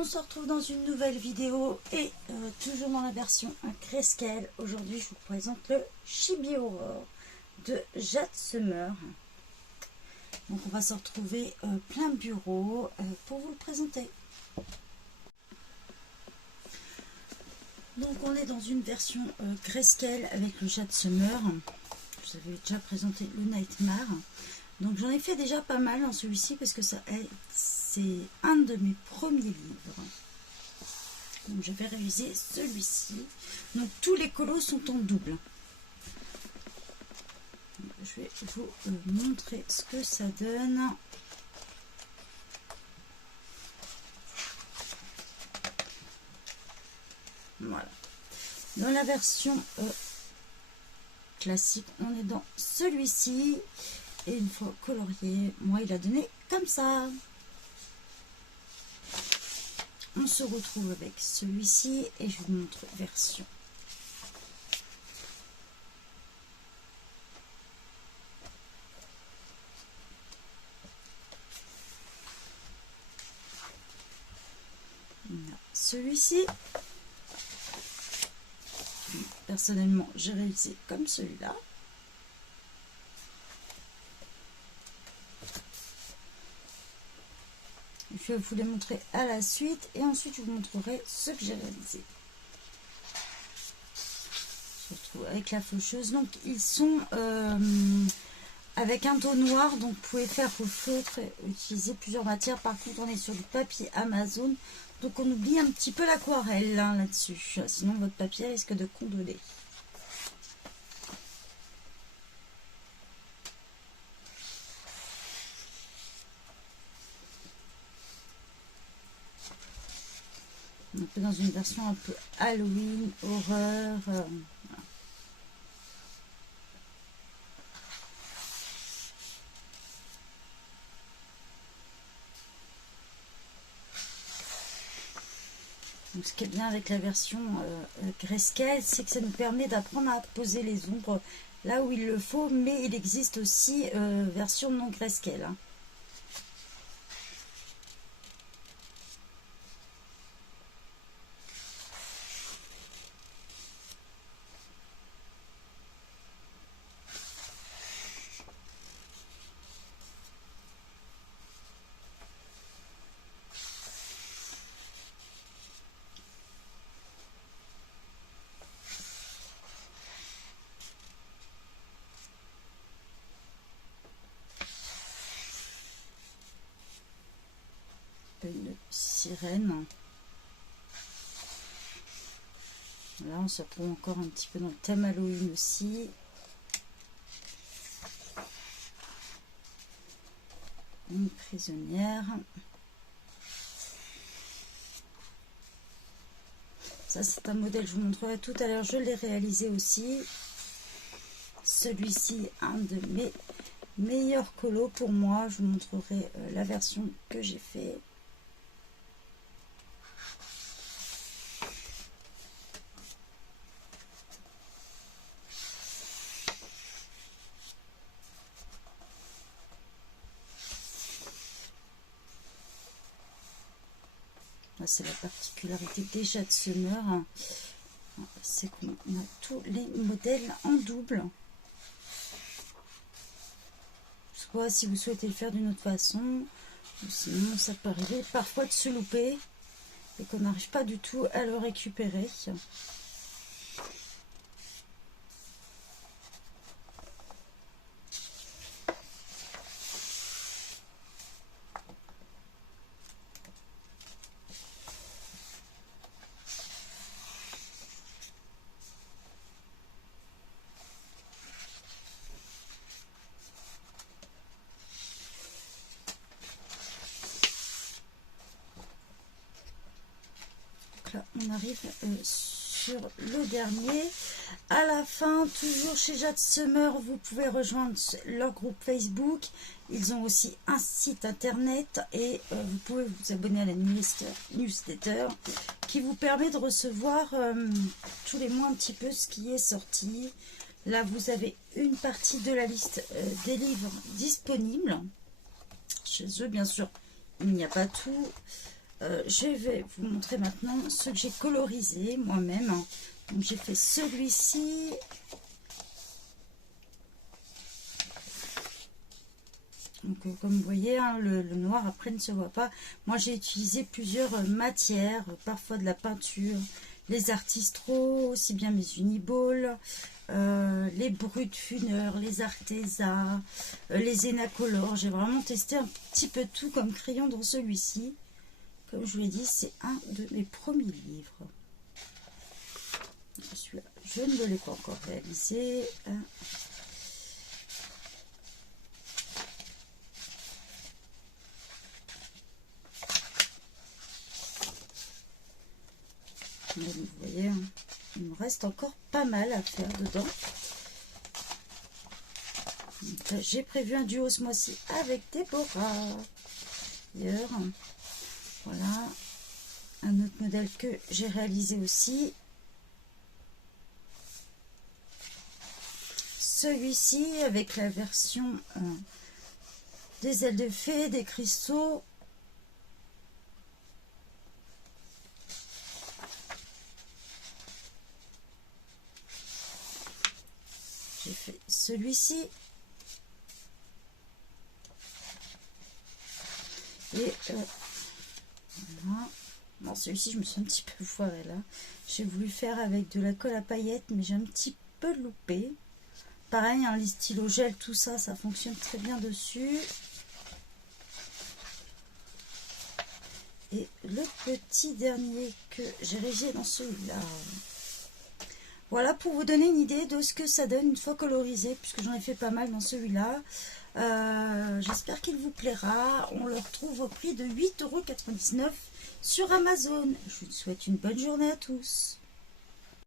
on se retrouve dans une nouvelle vidéo et toujours dans la version grayscale. Aujourd'hui, je vous présente le Chibi Aurore de Jade Summer. Donc, on va se retrouver plein bureau pour vous le présenter. Donc, on est dans une version grayscale avec le Jade Summer. Je vous avais déjà présenté le Nightmare. Donc, j'en ai fait déjà pas mal dans celui-ci parce que c'est un de mes premiers livres. Donc, je vais réviser celui-ci. Donc, tous les colos sont en double. Je vais vous montrer ce que ça donne. Voilà. Dans la version classique, on est dans celui-ci. Et une fois colorié, moi, il a donné comme ça. On se retrouve avec celui-ci et je vous montre version. Celui-ci, personnellement, j'ai réussi comme celui-là. Je vais vous les montrer à la suite et ensuite je vous montrerai ce que j'ai réalisé. Je retrouve avec la faucheuse. Donc ils sont avec un dos noir, donc vous pouvez faire au feutre et utiliser plusieurs matières. Par contre, on est sur du papier Amazon, donc on oublie un petit peu l'aquarelle là-dessus. Sinon votre papier risque de condoler. Un peu dans une version un peu Halloween, horreur. Voilà. Donc, ce qui est bien avec la version grayscale, c'est que ça nous permet d'apprendre à poser les ombres là où il le faut, mais il existe aussi version non grayscale. Hein. Une sirène. Là, on se retrouve encore un petit peu dans le thème Halloween aussi. Une prisonnière. Ça, c'est un modèle, je vous montrerai tout à l'heure. Je l'ai réalisé aussi. Celui-ci, un de mes meilleurs colos pour moi. Je vous montrerai la version que j'ai fait. C'est la particularité des Jade Summer, c'est qu'on a tous les modèles en double. Soit si vous souhaitez le faire d'une autre façon, sinon ça peut arriver parfois de se louper et qu'on n'arrive pas du tout à le récupérer. Là, on arrive sur le dernier. À la fin, toujours chez Jade Summer, vous pouvez rejoindre leur groupe Facebook. Ils ont aussi un site internet et vous pouvez vous abonner à la newsletter qui vous permet de recevoir tous les mois un petit peu ce qui est sorti. Là, vous avez une partie de la liste des livres disponibles. Chez eux, bien sûr, il n'y a pas tout. je vais vous montrer maintenant ce que j'ai colorisé moi-même. Donc j'ai fait celui-ci. Donc comme vous voyez, hein, le noir après ne se voit pas. Moi j'ai utilisé plusieurs matières, parfois de la peinture, les artistraux, aussi bien mes uniballs, les Brutfunner, les Arteza, les Enacolor. J'ai vraiment testé un petit peu tout comme crayon dans celui-ci. Comme je vous l'ai dit, c'est un de mes premiers livres. Celui-là, je ne l'ai pas encore réalisé. Mais vous voyez, hein, il me reste encore pas mal à faire dedans. J'ai prévu un duo ce mois-ci avec Déborah. D'ailleurs, voilà un autre modèle que j'ai réalisé aussi. Celui-ci avec la version des ailes de fée, des cristaux. J'ai fait celui-ci. Et voilà. Bon, celui-ci, je me suis un petit peu foirée là. J'ai voulu faire avec de la colle à paillettes, mais j'ai un petit peu loupé. Pareil, hein, les stylos gel, tout ça, ça fonctionne très bien dessus. Et le petit dernier que j'ai réalisé dans celui-là. Voilà pour vous donner une idée de ce que ça donne une fois colorisé, puisque j'en ai fait pas mal dans celui-là. J'espère qu'il vous plaira. On le retrouve au prix de 8,99 € sur Amazon. Je vous souhaite une bonne journée à tous.